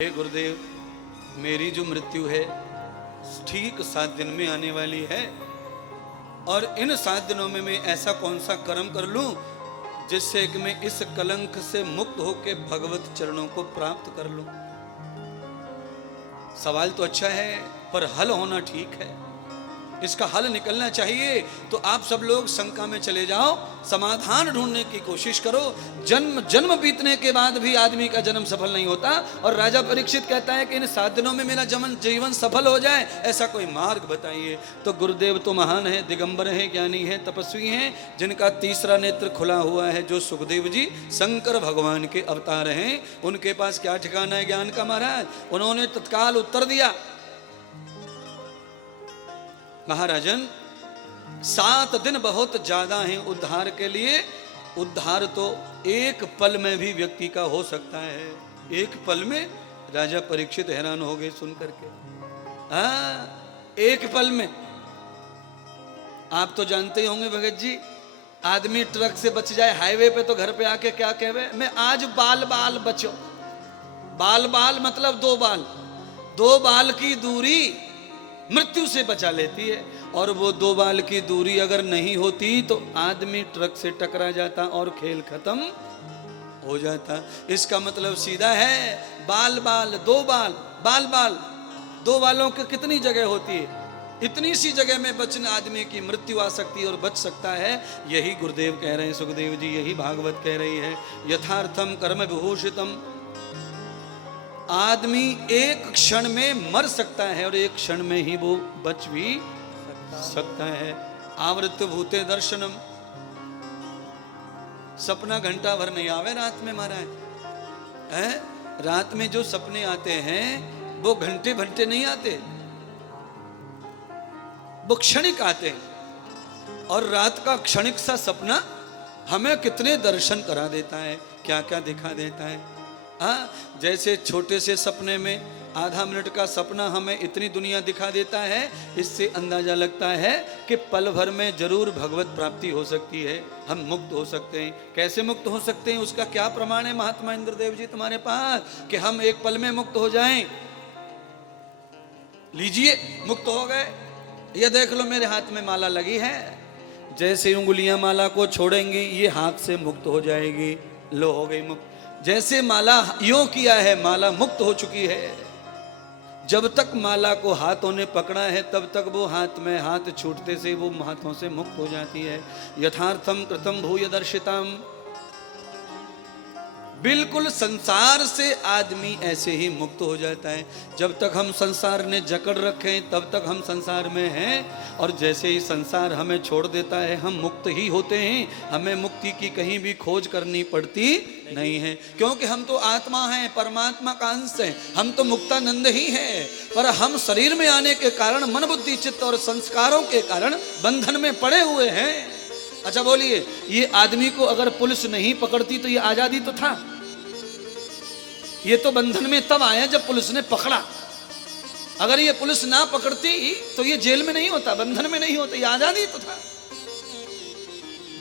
हे गुरुदेव, मेरी जो मृत्यु है ठीक 7 दिन में आने वाली है और इन 7 दिनों में मैं ऐसा कौन सा कर्म कर लूं जिससे कि मैं इस कलंक से मुक्त होकर भगवत चरणों को प्राप्त कर लूं। सवाल तो अच्छा है पर हल होना ठीक है, इसका हल निकलना चाहिए। तो आप सब लोग शंका में चले जाओ, समाधान ढूंढने की कोशिश करो। जन्म बीतने के बाद भी आदमी का जन्म सफल नहीं होता और राजा परीक्षित कहता है कि इन 7 दिनों में मेरा जीवन सफल हो जाए, ऐसा कोई मार्ग बताइए। तो गुरुदेव तो महान है, दिगंबर है, ज्ञानी है, तपस्वी हैं, जिनका तीसरा नेत्र खुला हुआ है, जो सुखदेव जी शंकर भगवान के अवतार हैं। उनके पास क्या ठिकाना है ज्ञान का महाराज। उन्होंने तत्काल उत्तर दिया, महाराजन 7 दिन बहुत ज्यादा हैं उद्धार के लिए। उद्धार तो एक पल में भी व्यक्ति का हो सकता है। एक पल में राजा परीक्षित हैरान हो गए सुन करके। एक पल में। आप तो जानते ही होंगे भगत जी, आदमी ट्रक से बच जाए हाईवे पे तो घर पे आके क्या कहवे, मैं आज बाल बाल बचो। बाल बाल मतलब 2 बाल, 2 बाल की दूरी मृत्यु से बचा लेती है। और वो 2 बाल की दूरी अगर नहीं होती तो आदमी ट्रक से टकरा जाता और खेल खत्म हो जाता। इसका मतलब सीधा है, बाल बाल 2 बाल, बाल बाल 2 बालों की कितनी जगह होती है, इतनी सी जगह में बचने आदमी की मृत्यु आ सकती है और बच सकता है। यही गुरुदेव कह रहे हैं, सुखदेव जी, यही भागवत कह रही है। यथार्थम कर्म विभूषितम, आदमी एक क्षण में मर सकता है और एक क्षण में ही वो बच भी सकता है। आवृत भूते दर्शनम, सपना घंटा भर नहीं आवे रात में महाराज है। रात में जो सपने आते हैं वो घंटे घंटे नहीं आते, वो क्षणिक आते हैं। और रात का क्षणिक सा सपना हमें कितने दर्शन करा देता है, क्या क्या दिखा देता है। जैसे छोटे से सपने में आधा मिनट का सपना हमें इतनी दुनिया दिखा देता है, इससे अंदाजा लगता है कि पल भर में जरूर भगवत प्राप्ति हो सकती है, हम मुक्त हो सकते हैं। कैसे मुक्त हो सकते हैं, उसका क्या प्रमाण है महात्मा इंद्रदेव जी तुम्हारे पास कि हम एक पल में मुक्त हो जाएं? लीजिए, मुक्त हो गए। ये देख लो, मेरे हाथ में माला लगी है, जैसे उंगलियां माला को छोड़ेंगी ये हाथ से मुक्त हो जाएगी। लो, हो गई मुक्त। जैसे माला यूं किया है, माला मुक्त हो चुकी है। जब तक माला को हाथों ने पकड़ा है तब तक वो हाथ में, हाथ छूटते से वो हाथों से मुक्त हो जाती है। यथार्थम कृतम भूय दर्शितम, बिल्कुल संसार से आदमी ऐसे ही मुक्त हो जाता है। जब तक हम संसार ने जकड़ रखे हैं तब तक हम संसार में हैं, और जैसे ही संसार हमें छोड़ देता है हम मुक्त ही होते हैं। हमें मुक्ति की कहीं भी खोज करनी पड़ती नहीं है, क्योंकि हम तो आत्मा हैं, परमात्मा का अंश हैं, हम तो मुक्तानंद ही हैं। पर हम शरीर में आने के कारण, मन बुद्धि चित्त और संस्कारों के कारण बंधन में पड़े हुए हैं। अच्छा बोलिए, ये आदमी को अगर पुलिस नहीं पकड़ती तो ये आजादी तो था। ये तो बंधन में तब आया जब पुलिस ने पकड़ा। अगर ये पुलिस ना पकड़ती तो ये जेल में नहीं होता, बंधन में नहीं होता, ये आजादी तो था।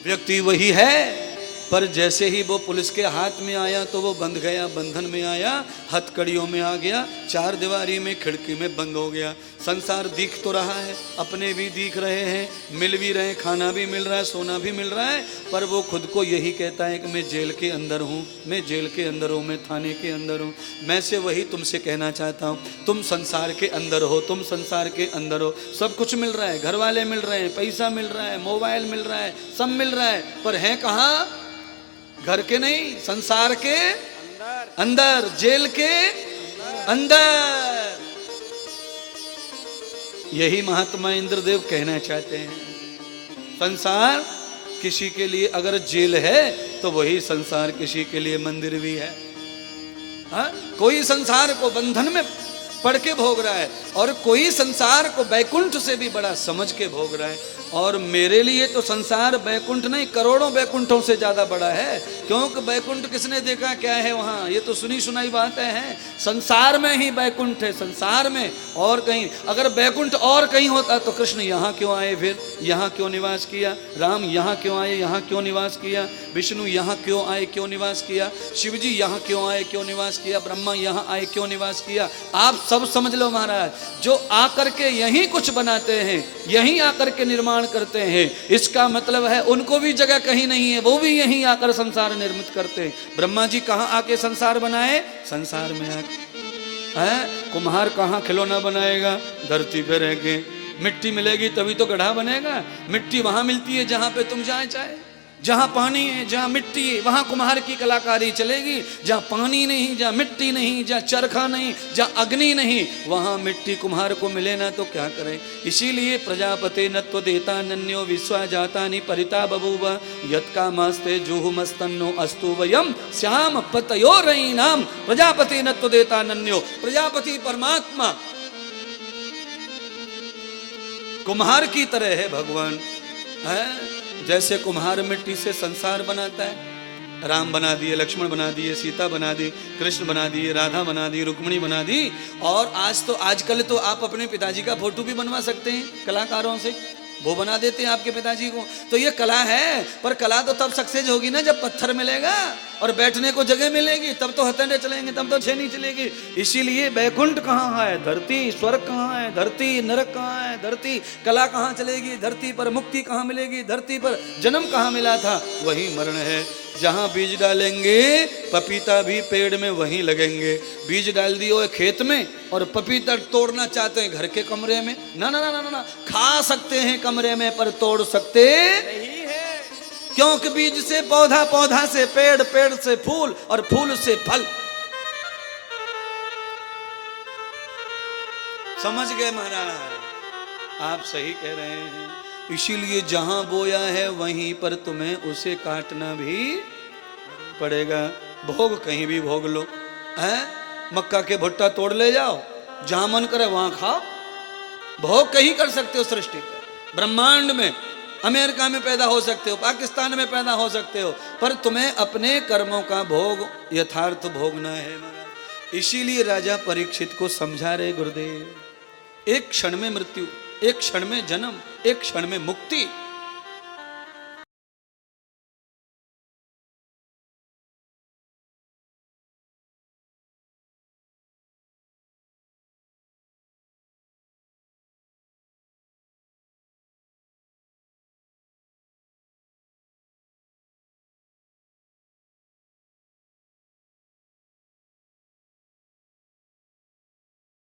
व्यक्ति वही है, पर जैसे ही वो पुलिस के हाथ में आया तो वो बंध गया, बंधन में आया, हथकड़ियों में आ गया, 4 दीवारी में, खिड़की में बंद हो गया। संसार दिख तो रहा है, अपने भी दिख रहे हैं, मिल भी रहे, खाना भी मिल रहा है, सोना भी मिल रहा है, पर वो खुद को यही कहता है कि मैं जेल के अंदर हूँ, मैं जेल के अंदर हूँ, मैं थाने के अंदर हूँ। मैं से वही तुमसे कहना चाहता हूँ, तुम संसार के अंदर हो, तुम संसार के अंदर हो। सब कुछ मिल रहा है, घर वाले मिल रहे हैं, पैसा मिल रहा है, मोबाइल मिल रहा है, सब मिल रहा है, पर है कहाँ? घर के नहीं, संसार के अंदर, जेल के अंदर। यही महात्मा इंद्रदेव कहना चाहते हैं। संसार किसी के लिए अगर जेल है तो वही संसार किसी के लिए मंदिर भी है। कोई संसार को बंधन में पड़ के भोग रहा है और कोई संसार को बैकुंठ से भी बड़ा समझ के भोग रहा है। और मेरे लिए तो संसार बैकुंठ नहीं, करोड़ों बैकुंठों से ज्यादा बड़ा है। क्योंकि बैकुंठ किसने देखा, क्या है वहां, ये तो सुनी सुनाई बातें हैं। संसार में ही बैकुंठ है, संसार में, और कहीं। अगर बैकुंठ और कहीं होता तो कृष्ण यहाँ क्यों आए, फिर यहाँ क्यों निवास किया, राम यहाँ क्यों आए, यहाँ क्यों निवास किया, विष्णु यहाँ क्यों आए, क्यों निवास किया, शिव जी यहाँ क्यों आए, क्यों निवास किया, ब्रह्मा यहाँ आए, क्यों निवास किया। आप सब समझ लो महाराज, जो आकर के यहीं कुछ बनाते हैं, यहीं आकर के निर्माण करते हैं, इसका मतलब है उनको भी जगह कहीं नहीं है, वो भी यहीं आकर संसार निर्मित करते हैं। ब्रह्मा जी कहाँ आके संसार बनाए, संसार में आके। है कुम्हार कहाँ खिलौना बनाएगा, धरती पे रह के। मिट्टी मिलेगी तभी तो गढ़ा बनेगा। मिट्टी वहां मिलती है जहां पे तुम जाए चाहे, जहां पानी है, जहां मिट्टी है, वहां कुम्हार की कलाकारी चलेगी। जहां पानी नहीं, जहां मिट्टी नहीं, जहां चरखा नहीं, जहां अग्नि नहीं, वहां मिट्टी कुम्हार को मिले ना तो क्या करे। इसीलिए प्रजापते नत्व देता नन्यो विश्वा जाता नि परिता बभूव यत्का मस्ते जुहुमस्तन्नो अस्तु वयम श्याम पतयो रही नाम। प्रजापति नत्व देता नन्यो, प्रजापति परमात्मा कुम्हार की तरह है भगवान। है जैसे कुम्हार मिट्टी से संसार बनाता है, राम बना दिए, लक्ष्मण बना दिए, सीता बना दी, कृष्ण बना दिए, राधा बना दी, रुक्मिणी बना दी। और आजकल तो आप अपने पिताजी का फोटो भी बनवा सकते हैं कलाकारों से, वो बना देते हैं आपके पिताजी को। तो ये कला है, पर कला तो तब सक्सेस होगी ना जब पत्थर मिलेगा और बैठने को जगह मिलेगी, तब तो हथेली चलेंगे, तब तो छेनी चलेगी। इसीलिए बैकुंठ कहाँ है, धरती, स्वर्ग कहाँ है, धरती, नरक कहाँ है, धरती, कला कहाँ चलेगी धरती पर, मुक्ति कहाँ मिलेगी धरती पर, जन्म कहाँ मिला था वही मरण है। जहाँ बीज डालेंगे पपीता भी पेड़ में वहीं लगेंगे। बीज डाल दिए खेत में और पपीता तोड़ना चाहते हैं घर के कमरे में, ना ना ना ना ना, खा सकते हैं कमरे में पर तोड़ सकते नहीं है। क्योंकि बीज से पौधा, पौधा से पेड़, पेड़ से फूल और फूल से फल। समझ गए महाराज, आप सही कह रहे हैं। इसीलिए जहां बोया है वहीं पर तुम्हें उसे काटना भी पड़ेगा। भोग कहीं भी भोग लो, है मक्का के भुट्टा तोड़ ले जाओ, जहां मन करे वहां खाओ। भोग कहीं कर सकते हो सृष्टि पर, ब्रह्मांड में, अमेरिका में पैदा हो सकते हो, पाकिस्तान में पैदा हो सकते हो, पर तुम्हें अपने कर्मों का भोग यथार्थ भोगना है महाराज। इसीलिए राजा परीक्षित को समझा रहे गुरुदेव, एक क्षण में मृत्यु, एक क्षण में जन्म, एक क्षण में मुक्ति।